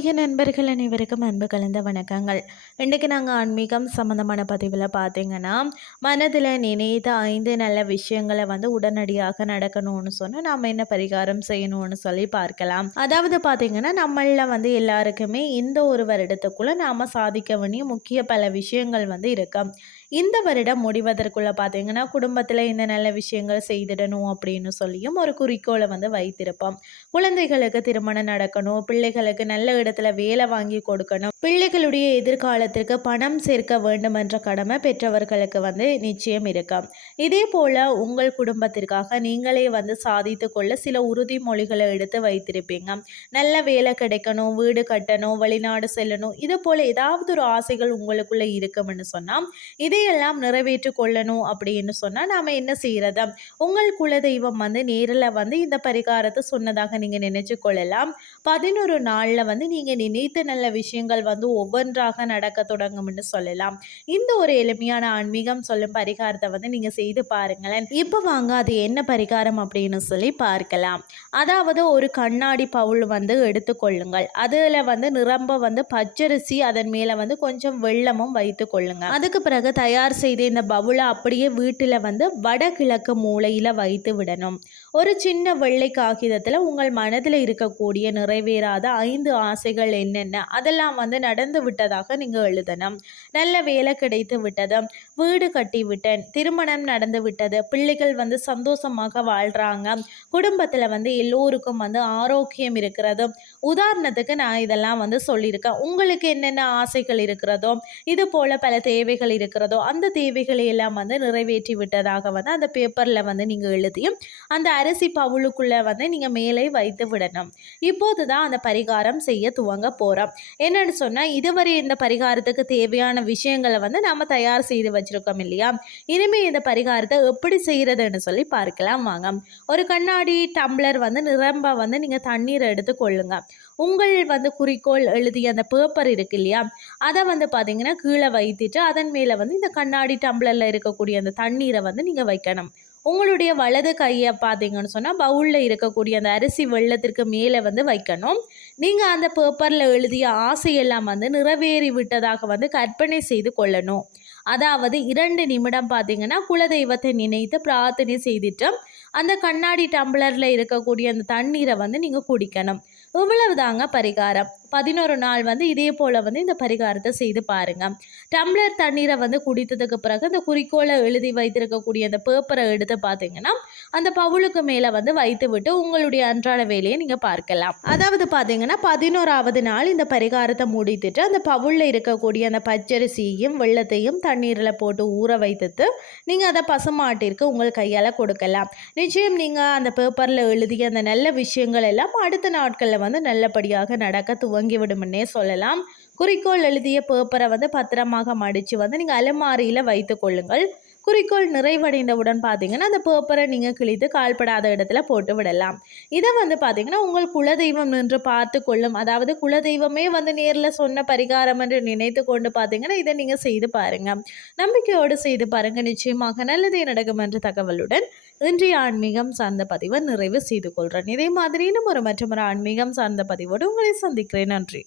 ஆன்மீக நண்பர்கள் அனைவருக்கும் அன்பு கலந்த வணக்கங்கள். இன்றைக்கு நாங்கள் ஆன்மீகம் சம்மந்தமான பதிவில் பார்த்தீங்கன்னா மனதில் நினைத்த ஐந்து நல்ல விஷயங்களை வந்து உடனடியாக நடக்கணும்னு சொன்னால் நாம் என்ன பரிகாரம் செய்யணும்னு சொல்லி பார்க்கலாம். அதாவது பார்த்தீங்கன்னா நம்மளில் வந்து எல்லாருக்குமே இந்த ஒரு வருடத்துக்குள்ளே நாம் சாதிக்க வேண்டிய முக்கிய பல விஷயங்கள் வந்து இருக்கும் இந்த வருடம் முடிவதற்குள்ளே பார்த்தீங்கன்னா குடும்பத்தில் இந்த நல்ல விஷயங்கள் செய்திடணும் அப்படின்னு சொல்லியும் ஒரு குறிக்கோளை வந்து வைத்திருப்போம். குழந்தைகளுக்கு திருமணம் நடக்கணும் பிள்ளைகளுக்கு நல்ல இடத்துல வேலை வாங்கி கொடுக்கணும் பிள்ளைகளுடைய எதிர்காலத்திற்கு பணம் சேர்க்க வேண்டும் என்ற கடமை பெற்றவர்களுக்கு வந்து நிச்சயம் இருக்கும். இதே போல் உங்கள் குடும்பத்திற்காக நீங்களே வந்து சாதித்து கொள்ள சில உறுதிமொழிகளை எடுத்து வைத்திருப்பீங்க. நல்ல வேலை கிடைக்கணும் வீடு கட்டணும் வெளிநாடு செல்லணும் இது போல் ஏதாவது ஒரு ஆசைகள் உங்களுக்குள்ளே இருக்கும்னு சொன்னால் இதையெல்லாம் நிறைவேற்றி கொள்ளணும் அப்படின்னு சொன்னால் நாம் என்ன செய்கிறது உங்கள் குலதெய்வம் வந்து நேரில் வந்து இந்த பரிகாரத்தை சொன்னதாக நீங்கள் நினைச்சு கொள்ளலாம். பதினொரு நாளில் வந்து நீங்கள் நினைத்த நல்ல விஷயங்கள் வந்து ஒவ்வொன்றாக நடக்க தொடங்கும்னு சொல்லலாம். இந்த ஒரு எளிமையான ஆன்மீகம் சொல்லும் பரிகாரத்தை வந்து நீங்கள் செய்து பாருங்களேன். இப்போ வாங்க அது என்ன பரிகாரம் அப்படின்னு சொல்லி பார்க்கலாம். அதாவது ஒரு கண்ணாடி பவுல் வந்து எடுத்துக்கொள்ளுங்கள் அதில் வந்து நிரம்ப வந்து பச்சரிசி அதன் மேலே வந்து கொஞ்சம் வெள்ளமும் வைத்து கொள்ளுங்க. அதுக்கு பிறகு தயார் செய்த இந்த பவுலை அப்படியே வீட்டில் வந்து வடகிழக்கு மூலையில் வைத்து விடணும். ஒரு சின்ன வெள்ளை காகிதத்தில் உங்கள் மனதில் இருக்கக்கூடிய நிறைவேறாத ஐந்து ஆசைகள் என்னென்ன? அதெல்லாம் வந்து நடந்து விட்டதாக நீங்கள் எழுதணும். நல்ல வேலை கிடைத்து விட்டது வீடு கட்டி விட்டேன் திருமணம் நடந்து விட்டது பிள்ளைகள் வந்து சந்தோஷமாக வாழ்கிறாங்க குடும்பத்தில் வந்து எல்லோருக்கும் வந்து ஆரோக்கியம் இருக்கிறது. உதாரணத்துக்கு நான் இதெல்லாம் வந்து சொல்லியிருக்கேன். உங்களுக்கு என்னென்ன ஆசைகள் இருக்கிறதோ இது போல் பல தேவைகள் இருக்கிறதோ அந்த தேவைகளை எல்லாம் வந்து நிறைவேற்றி விட்டதாக வந்து அந்த பேப்பரில் வந்து நீங்கள் எழுதியும் அந்த அரிசி பவுலுக்குள்ளே வந்து நீங்கள் மேலே வைத்து விடணும். இப்போது தான் அந்த பரிகாரம் செய்ய துவங்க போகிறோம் என்னென்னு சொன்னால் இதுவரை இந்த பரிகாரத்துக்கு தேவையான விஷயங்களை வந்து நம்ம தயார் செய்து வச்சுருக்கோம் இல்லையா? இனிமேல் இந்த பரிகாரத்தை எப்படி செய்கிறதுன்னு சொல்லி பார்க்கலாம் வாங்க. ஒரு கண்ணாடி டம்ளர் வந்து நிரம்ப வந்து நீங்கள் தண்ணீரை எடுத்து கொள்ளுங்க. உங்கள் வந்து குறிக்கோள் எழுதிய அந்த பேப்பர் இருக்கு இல்லையா? அதை வந்து பார்த்தீங்கன்னா கீழே வைத்துட்டு அதன் மேலே வந்து இந்த கண்ணாடி டம்ளரில் இருக்கக்கூடிய அந்த தண்ணீரை வந்து நீங்கள் வைக்கணும். உங்களுடைய வலது கையை பார்த்தீங்கன்னு சொன்னால் பவுலில் இருக்கக்கூடிய அந்த அரிசி வெள்ளத்திற்கு மேலே வந்து வைக்கணும். நீங்கள் அந்த பேப்பரில் எழுதிய ஆசையெல்லாம் வந்து நிறைவேறி விட்டதாக வந்து கற்பனை செய்து கொள்ளணும். அதாவது இரண்டு நிமிடம் பார்த்தீங்கன்னா குலதெய்வத்தை நினைத்து பிரார்த்தனை செய்துட்டு அந்த கண்ணாடி டம்ளரில் இருக்கக்கூடிய அந்த தண்ணீரை வந்து நீங்கள் குடிக்கணும். இவ்வளவு தாங்க பரிகாரம். பதினோரு நாள் வந்து இதே போல் வந்து இந்த பரிகாரத்தை செய்து பாருங்கள் டம்ளர் தண்ணீரை வந்து குடித்ததுக்கு பிறகு இந்த குறிக்கோளை எழுதி வைத்திருக்கக்கூடிய அந்த பேப்பரை எடுத்து பார்த்தீங்கன்னா அந்த பவுலுக்கு மேலே வந்து வைத்து விட்டு உங்களுடைய அன்றாட வேலையை நீங்கள் பார்க்கலாம். அதாவது பார்த்தீங்கன்னா பதினோராவது நாள் இந்த பரிகாரத்தை முடித்துட்டு அந்த பவுலில் இருக்கக்கூடிய அந்த பச்சரிசியையும் வெள்ளத்தையும் தண்ணீரில் போட்டு ஊற வைத்துட்டு நீங்கள் அதை பசுமாட்டிற்கு உங்கள் கையால் கொடுக்கலாம். நிச்சயம் நீங்கள் அந்த பேப்பரில் எழுதிய அந்த நல்ல விஷயங்கள் எல்லாம் அடுத்த நாட்களில் வந்து நல்லபடியாக நடக்க துவங்கிவிடும்னே சொல்லலாம். குறிக்கோள் எழுதிய பேப்பரை வந்து பத்திரமாக மடித்து வந்து நீங்கள் அலமாரியில் வைத்து கொள்ளுங்கள். குறிக்கோள் நிறைவடைந்தவுடன் பார்த்தீங்கன்னா அந்த பேப்பரை நீங்கள் கிழித்து கால்படாத இடத்துல போட்டு விடலாம். இதை வந்து பார்த்தீங்கன்னா உங்கள் குலதெய்வம் நின்று பார்த்து கொள்ளும் அதாவது குலதெய்வமே வந்து நேரில் சொன்ன பரிகாரம் என்று நினைத்து கொண்டு பார்த்தீங்கன்னா இதை நீங்கள் செய்து பாருங்கள் நம்பிக்கையோடு செய்து பாருங்கள் நிச்சயமாக நல்லதே நடக்கும் என்ற தகவலுடன் இன்றைய ஆன்மீகம் சார்ந்த பதிவை நிறைவு செய்து கொள்கிறேன் இதே மாதிரி இன்னும் ஒரு மற்றொரு ஆன்மீகம் சார்ந்த பதிவோடு உங்களை சந்திக்கிறேன். நன்றி.